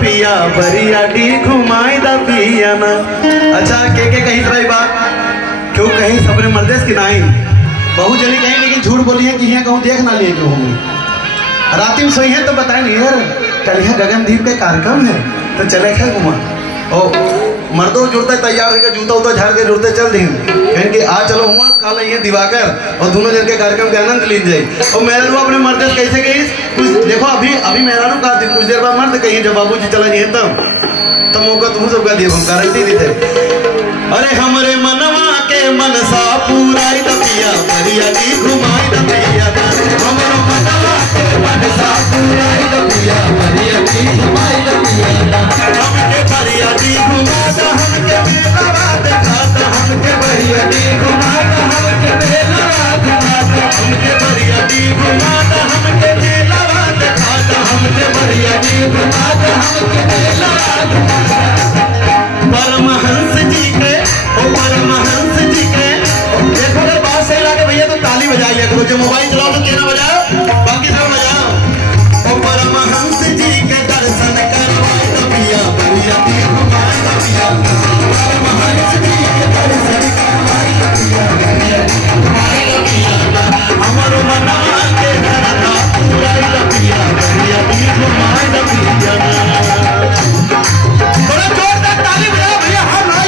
पिया बरियाडी घुमाई द पिया ना। अच्छा के कहीं तरह बात क्यों कहीं सपने मर्देश की नहीं बहु जली कहीं लेकिन झूठ बोली है कि यहाँ कहूँ देख ना लिए क्यों रात में सोई है तो बताए नहीं यार कल यहाँ गगनदीप का कार्यक्रम है तो चले क्या घुमा ओ मर्दों जुड़ते तैयार होकर जूता उता झाड़ के जुड़ते चल दें कहीं कि आ चलो हुआ कल ये दिवाकर और दोनों जन के कार्यक्रम के आनंद लीन जाए। और मेहरारू अपने मर्द कैसे गई कुछ देखो अभी मेहरारू कहा थी कुछ देर बाद मर्द कहीं जब बाबूजी चला जाए तब मौका तुम सबका दिए हम गारंटी दी थे। अरे हमारे मनवा के मनसा पूराई द पिया बरियाडी घुमाई द पिया हमारे मनवा के मनसा पूराई द पिया बरियाडी घुमाई द पिया हमके बरियाडी घुमाता हमके मेला दिखाता हमके बरियाडी घुमाता हमके मेला दिखाता हमके बरियाडी घुमाता हमके मेला दिखाता हमके बरियाडी घुमाता हमके मेला दिखाता। परमहंस जी के परमहंस जी के देखो अगर बात सही लगे भैया तो ताली बजा लिया करो जो मोबाइल चलाओ तो क्या ना बजाओ बाकी सब बजाओ। और परमहंस जी के दर्शन करवाए तो पिया बरियाडी घुमाए तो पिया परमहंस जी के दर्शन करवाए तो पिया बरियाडी घुमाए तो पिया हमारो मनवा के धरना पूराई तो पिया बरियाडी घुमाए तो पिया। बड़ा जोरदार ताली बजाओ भैया हम आए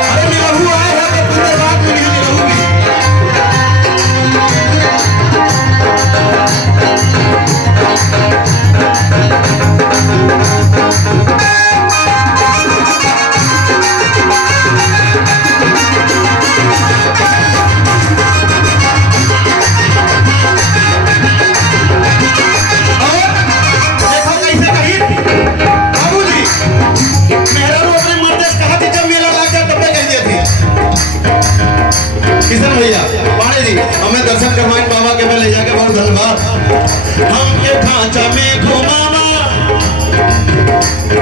अरे मेरा हुआ है कि पूरे रात में नहीं रहूंगी। किशन भैया पाणे जी हमें दर्शन करवाएं बाबा के में ले जाके बहुत धन्यवाद। हमके ढांचा में घुमावा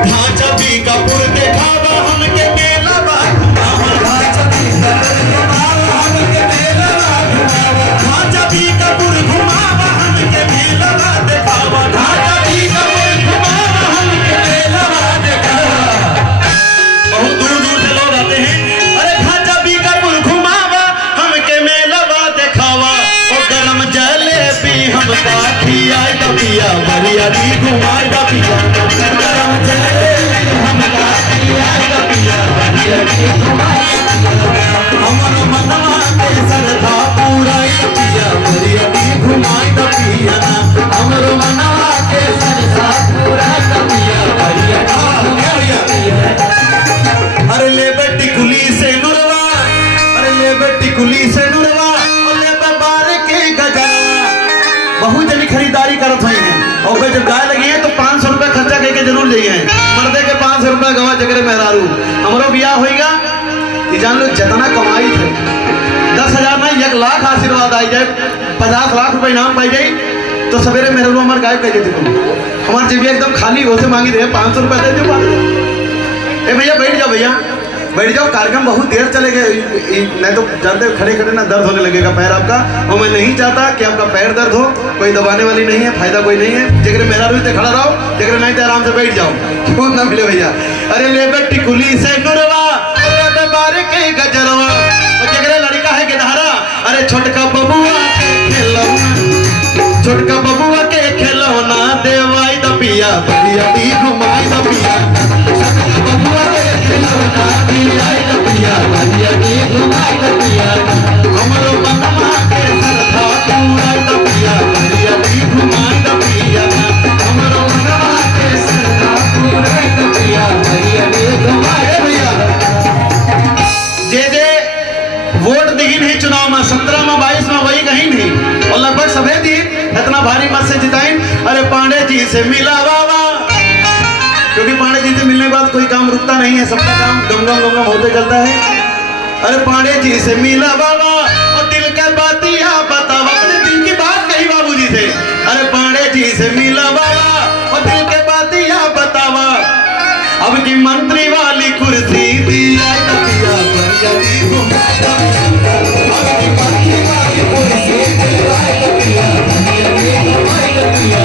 ढांचा बीकापुर दिखावा हमके मेला ढांचा बीकापुर घुमावा हमके मेला दिखावा ढांचा बीकापुर घुमावा हमके मेला दिखावा। बहुत दूर दूर से लोग आते हैं अरे ढांचा बीकापुर घुमावा हमके मेलवा दिखावा और गरम जलेबी हम काठी आई द पिया बरियाडी घुमाई द पिया गरम जलेबी हम काठी आई द पिया बरियाडी घुमाई हमरो मनवा के सरधा पूराई द पिया बरियाडी घुमाई द पिया हमरो मनवा के सरधा पूराई द पिया बरियाडी घुमाई द पिया। अरे ले बेटी कुली से नुरवा अरे ले बेटी कुली से नुरवा ले बार के गजरा बहुत जनी खरीदारी करत हुई है और जब गाय लगी है तो 500 रुपया खर्चा करके जरूर जाइए मर्दे के 500 रुपया गवा जगह मेहरारू हमारो ब्याह होएगा ये जान लो जितना कमाई थे 10,000 में 1 लाख आशीर्वाद आई जाए 50 लाख रुपए इनाम पाई जाए तो सवेरे मेहरारू हमारे गाय कह देते हमारे जेब एकदम खाली हो से मांगी रहे 500 रुपया दे दो भैया बैठ जाओ भैया बैठ जाओ कार्यक्रम बहुत देर चलेगा नहीं तो जानते खड़े खड़े ना दर्द होने लगेगा पैर आपका और मैं नहीं चाहता कि आपका पैर दर्द हो कोई दबाने वाली नहीं है फायदा कोई नहीं है जगह मेरा रूप खड़ा रहो जगह नहीं तो आराम से बैठ जाओ क्यों ना मिले भैया। अरे ले बेटी कुली से नुरवा बारे के गजरवा और जगह लड़का है गिधारा अरे छोटका बबुआ के खिलौना छोटका बबुआ के खिलौना देवाई द पिया बरियाडी घुमाई द पिया बबुआ के खिलौना देवाई द पिया बरियाडी घुमाई द पिया हमरो मनवा के सरधा पूराई द पिया बरियाडी घुमाई द पिया हमरो मनवा के सरधा पूराई द पिया बरियाडी घुमाई द पिया। जे वोट दिही नहीं चुनाव में 17 में 22 में वही कहीं नहीं और लगभग सभी दी इतना भारी मत से जिताइन। अरे पांडे जी से मिला बाबा क्योंकि पांडे जी से मिलने के बाद कोई काम रुकता नहीं है सबका काम गम होते चलता है। अरे पांडे जी से मिला बाबा और दिल का बातियां बताओ अपने दिल की बात कही बाबूजी से। अरे पांडे जी से मिला बाबा और दिल के बातियां बतावा अब की मंत्री वाली कुर्सी दी आई द पिया बरियाडी घुमाई द पिया अब की मंत्री वाली कुर्सी दी आई द पिया बरियाडी घुमाई द पिया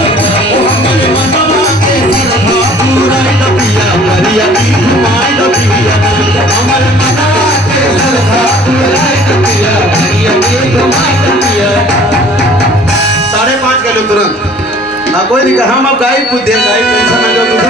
ओ हमारे मनवा के 5.5 किलो तुरंत ना कोई नहीं कहा हम अब गाय कुछ देर गाय टेंशन ना लो